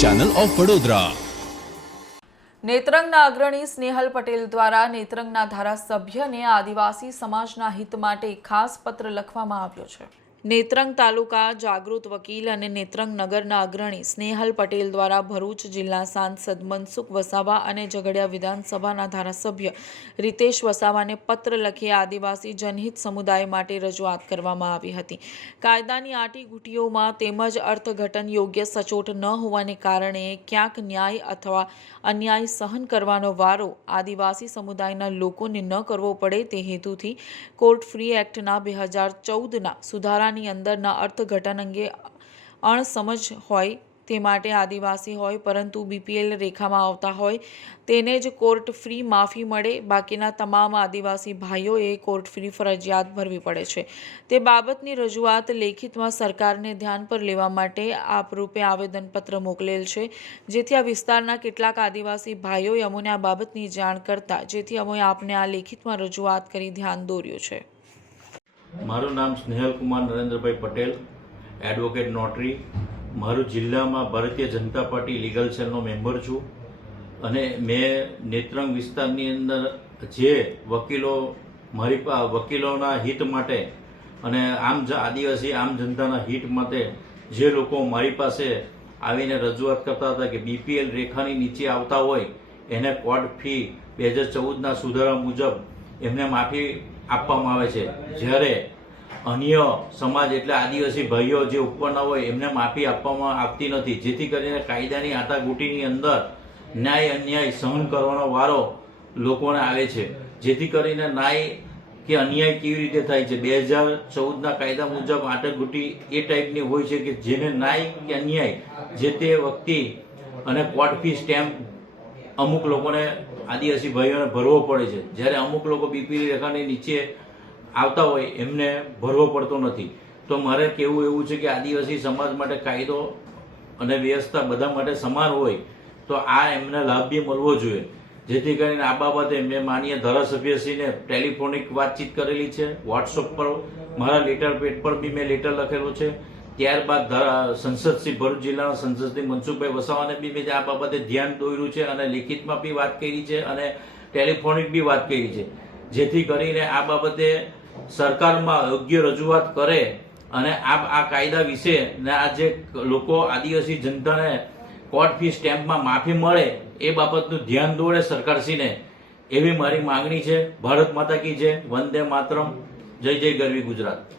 Channel of Vadodara. નેત્રંગના અગ્રણી સ્નેહલ પટેલ દ્વારા નેત્રંગના ધારાસભ્યને આદિવાસી સમાજના હિત માટે ખાસ પત્ર લખવામાં આવ્યો છે। નેત્રંગ તાલુકા જાગૃત વકીલ અને નેત્રંગ નગરના અગ્રણી સ્નેહલ પટેલ દ્વારા ભરૂચ જિલ્લા સાંસદ મનસુખ વસાવા અને ઝઘડિયા વિધાનસભાના ધારાસભ્ય રીતેશ વસાવાને પત્ર લખી આદિવાસી જનહિત સમુદાય માટે રજૂઆત કરવામાં આવી હતી। કાયદાની આંટીઘૂંટીઓમાં તેમજ અર્થઘટન યોગ્ય સચોટ ન હોવાને કારણે ક્યાંક ન્યાય અથવા અન્યાય સહન કરવાનો વારો આદિવાસી સમુદાયના લોકોને ન કરવો પડે તે હેતુથી કોર્ટ ફ્રી એક્ટના 2014ના સુધારાની અંદરના અર્થઘટન અંગે અણસમજ હોય તે માટે આદિવાસી હોય પરંતુ બીપીએલ રેખામાં આવતા હોય તેને જ કોર્ટ ફ્રી માફી મળે, બાકીના તમામ આદિવાસી ભાઈઓએ કોર્ટ ફ્રી ફરજિયાત ભરવી પડે છે। તે બાબતની રજૂઆત લેખિતમાં સરકારને ધ્યાન પર લેવા માટે આપરૂપે આવેદનપત્ર મોકલેલ છે, જેથી આ વિસ્તારના કેટલાક આદિવાસી ભાઈઓએ અમોને આ બાબતની જાણ કરતા જેથી અમે આપને આ લેખિતમાં રજૂઆત કરી ધ્યાન દોર્યું છે। મારું નામ સ્નેહલ કુમાર નરેન્દ્રભાઈ પટેલ, એડવોકેટ નોટરી। મારું જિલ્લામાં ભારતીય જનતા પાર્ટી લીગલ સેલનો મેમ્બર છું અને મેં નેત્રંગ વિસ્તારની અંદર જે વકીલોના હિત માટે અને આદિવાસી આમ જનતાના હિત માટે જે લોકો મારી પાસે આવીને રજૂઆત કરતા હતા કે બીપીએલ રેખાની નીચે આવતા હોય એને કોર્ટ ફી 2014ના સુધારા મુજબ એમને માફી આપવામાં આવે છે, જ્યારે અન્ય સમાજ એટલે આદિવાસી ભાઈઓ જે ઉપરના હોય એમને માફી આપવામાં આવતી નથી, જેથી કરીને કાયદાની આંટાઘૂંટીની અંદર ન્યાય અન્યાય સહન કરવાનો વારો લોકોને આવે છે। જેથી કરીને ન્યાય કે અન્યાય કેવી રીતે થાય છે, 2014ના કાયદા મુજબ આંટાઘૂંટી એ ટાઈપની હોય છે કે જેને ન્યાય કે અન્યાય જે તે વ્યક્તિ અને કોર્ટ ફી સ્ટેમ્પ અમુક લોકોને આદિવાસી ભાઈઓને ભરવો પડે છે, જ્યારે અમુક લોકો બીપીએલ રેખાની નીચે આવતા હોય એમને ભરવો પડતો નથી। તો મારે કહેવું એવું છે કે આદિવાસી સમાજ માટે કાયદો અને વ્યવસ્થા બધા માટે સમાન હોય તો આ એમને લાભ બી મળવો જોઈએ, જેથી કરીને આ બાબતે મેં માનીય ધારાસભ્યશ્રીને ટેલિફોનિક વાતચીત કરેલી છે, વોટ્સઅપ પર મારા લેટર પેડ પર બી મેં લેટર લખેલું છે। ત્યારબાદ સંસદશ્રી ભરૂચ જિલ્લાના સંસદશ્રી મનસુખભાઈ વસાવાને બી મેં આ બાબતે ધ્યાન દોર્યું છે અને લેખિતમાં બી વાત કરી છે અને ટેલિફોનિક બી વાત કરી છે, જેથી કરીને આ બાબતે સરકારમાં યોગ્ય રજૂઆત કરે અને આ કાયદા વિશે ને આ જે લોકો આદિવાસી જનતાને કોર્ટ ફી સ્ટેમ્પમાં માફી મળે એ બાબતનું ધ્યાન દોરે સરકારશ્રીને, એવી મારી માંગણી છે। ભારત માતા કી જય, વંદે માતરમ, જય જય ગરવી ગુજરાત।